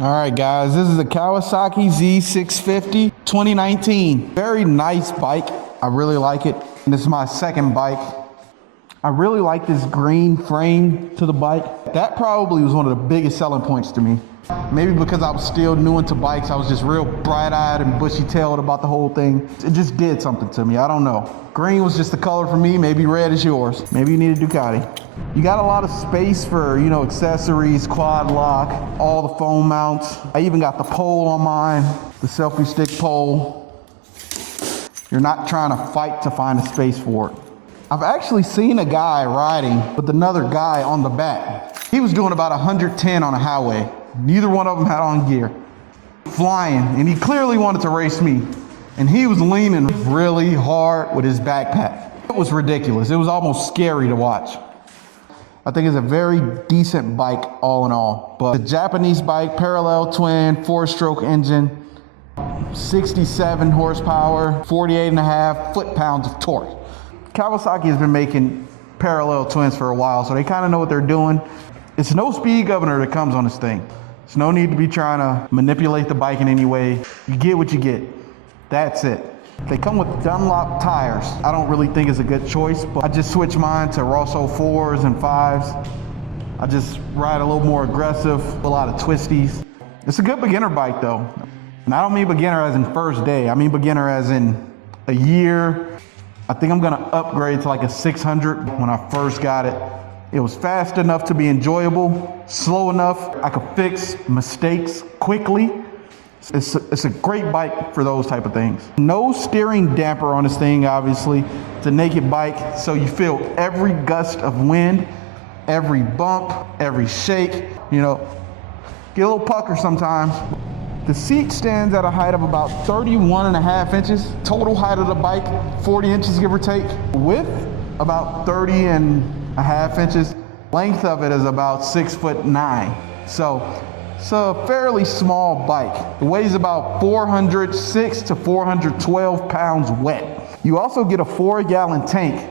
All right, guys, this is the Kawasaki Z650 2019. Very nice bike. I really like it. And this is my second bike. I really like this green frame to the bike. That probably was one of the biggest selling points to me. Maybe because I was still new into bikes, I was just real bright-eyed and bushy-tailed about the whole thing. It just did something to me, I don't know. Green was just the color for me, maybe red is yours. Maybe you need a Ducati. You got a lot of space for, accessories, quad lock, all the phone mounts. I even got the pole on mine, the selfie stick pole. You're not trying to fight to find a space for it. I've actually seen a guy riding with another guy on the back. He was doing about 110 on a highway. Neither one of them had on gear. Flying, and he clearly wanted to race me. And he was leaning really hard with his backpack. It was ridiculous. It was almost scary to watch. I think it's a very decent bike all in all. But a Japanese bike, parallel twin, 4-stroke engine, 67 horsepower, 48.5 foot-pounds of torque. Kawasaki has been making parallel twins for a while, so they kind of know what they're doing. It's no speed governor that comes on this thing. There's no need to be trying to manipulate the bike in any way. You get what you get. That's it. They come with Dunlop tires. I don't really think it's a good choice, but I just switched mine to Rosso 4s and 5s. I just ride a little more aggressive, a lot of twisties. It's a good beginner bike though. And I don't mean beginner as in first day. I mean beginner as in a year. I think I'm gonna upgrade to like a 600 when I first got it. It was fast enough to be enjoyable, slow enough I could fix mistakes quickly. It's a great bike for those type of things. No steering damper on this thing, obviously. It's a naked bike, so you feel every gust of wind, every bump, every shake, get a little pucker sometimes. The seat stands at a height of about 31.5 inches. Total height of the bike, 40 inches give or take. Width, about 30.5 inches. Length of it is about 6'9". So it's a fairly small bike. It weighs about 406 to 412 pounds wet. You also get a 4-gallon tank.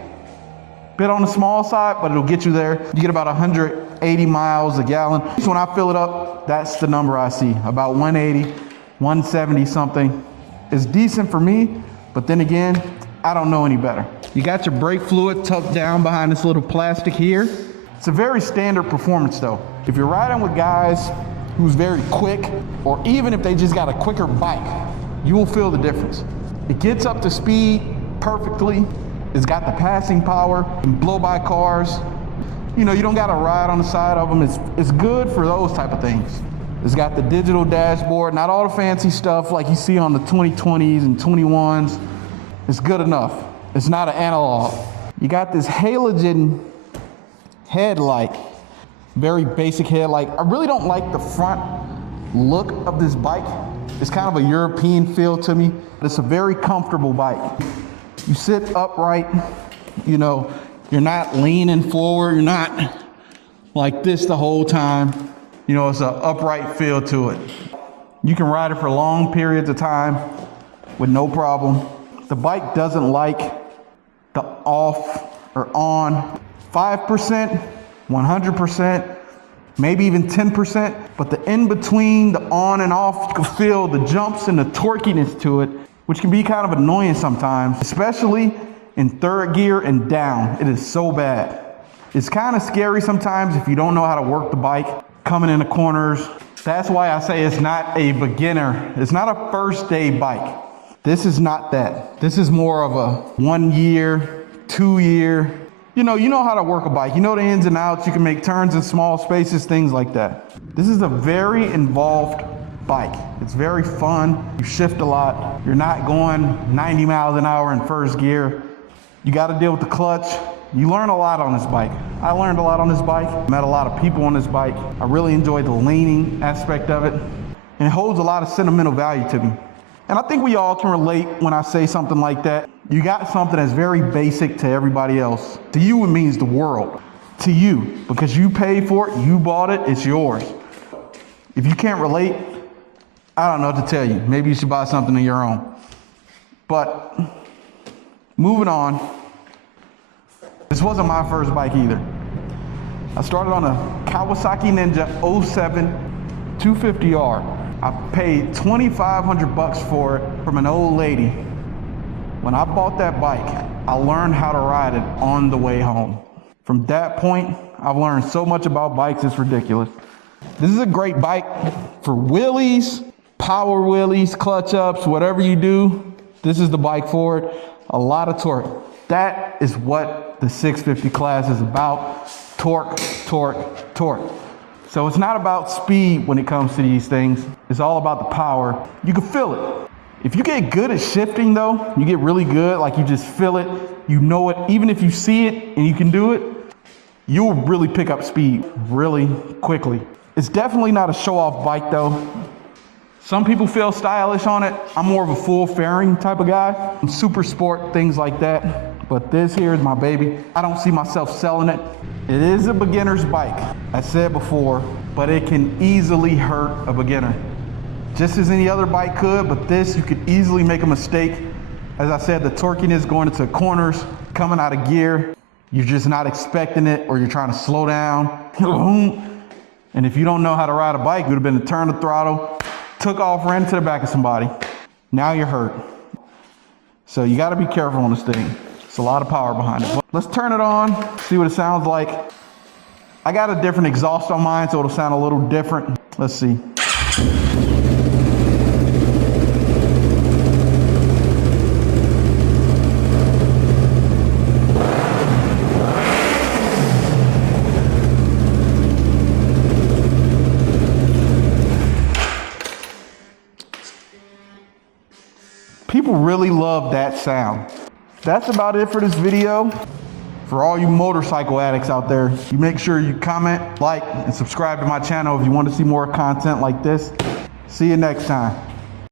Bit on the small side, but it'll get you there. You get about 180 miles a gallon. So when I fill it up, that's the number I see, about 180, 170 something. It's decent for me, but then again, I don't know any better. You got your brake fluid tucked down behind this little plastic here. It's a very standard performance though. If you're riding with guys who's very quick, or even if they just got a quicker bike, you will feel the difference. It gets up to speed perfectly. It's got the passing power and blow by cars. You don't gotta ride on the side of them. It's good for those type of things. It's got the digital dashboard, not all the fancy stuff like you see on the 2020s and 21s. It's good enough. It's not an analog. You got this halogen headlight, very basic headlight. I really don't like the front look of this bike. It's kind of a European feel to me. It's a very comfortable bike. You sit upright, you're not leaning forward, you're not like this the whole time. It's an upright feel to it. You can ride it for long periods of time with no problem. The bike doesn't like the off or on. 5%, 100%, maybe even 10%, but the in between, the on and off, you can feel the jumps and the torquiness to it, which can be kind of annoying sometimes, especially in third gear and down. It is so bad. It's kind of scary sometimes if you don't know how to work the bike, coming in the corners. That's why I say it's not a beginner. It's not a first day bike. This is not that. This is more of a 1 year, 2 year. You know how to work a bike. You know the ins and outs. You can make turns in small spaces, things like that. This is a very involved bike. It's very fun. You shift a lot. You're not going 90 miles an hour in first gear. You got to deal with the clutch. You learn a lot on this bike. I learned a lot on this bike. Met a lot of people on this bike. I really enjoyed the leaning aspect of it. And it holds a lot of sentimental value to me. And I think we all can relate when I say something like that. You got something that's very basic to everybody else. To you, it means the world. To you, because you paid for it, you bought it, it's yours. If you can't relate, I don't know what to tell you. Maybe you should buy something of your own. But moving on, this wasn't my first bike either. I started on a Kawasaki Ninja 07 250R. I paid 2,500 bucks for it from an old lady. When I bought that bike, I learned how to ride it on the way home. From that point, I've learned so much about bikes, it's ridiculous. This is a great bike for wheelies, power wheelies, clutch ups, whatever you do. This is the bike for it. A lot of torque. That is what the 650 class is about. Torque, torque, torque. So it's not about speed when it comes to these things. It's all about the power. You can feel it. If you get good at shifting though, you get really good, like you just feel it, you know it, even if you see it and you can do it, you'll really pick up speed really quickly. It's definitely not a show-off bike though. Some people feel stylish on it. I'm more of a full fairing type of guy. I'm super sport, things like that. But this here is my baby. I don't see myself selling it. It is a beginner's bike, I said before, but it can easily hurt a beginner. Just as any other bike could, but this, you could easily make a mistake. As I said, the torquiness going into corners, coming out of gear, you're just not expecting it, or you're trying to slow down. And if you don't know how to ride a bike, it would have been to turn the throttle, took off, ran into the back of somebody. Now you're hurt. So you gotta be careful on this thing. It's a lot of power behind it. Let's turn it on, see what it sounds like. I got a different exhaust on mine, so it'll sound a little different. Let's see. People really love that sound. That's about it for this video. For all you motorcycle addicts out there, you make sure you comment, like, and subscribe to my channel if you want to see more content like this. See you next time.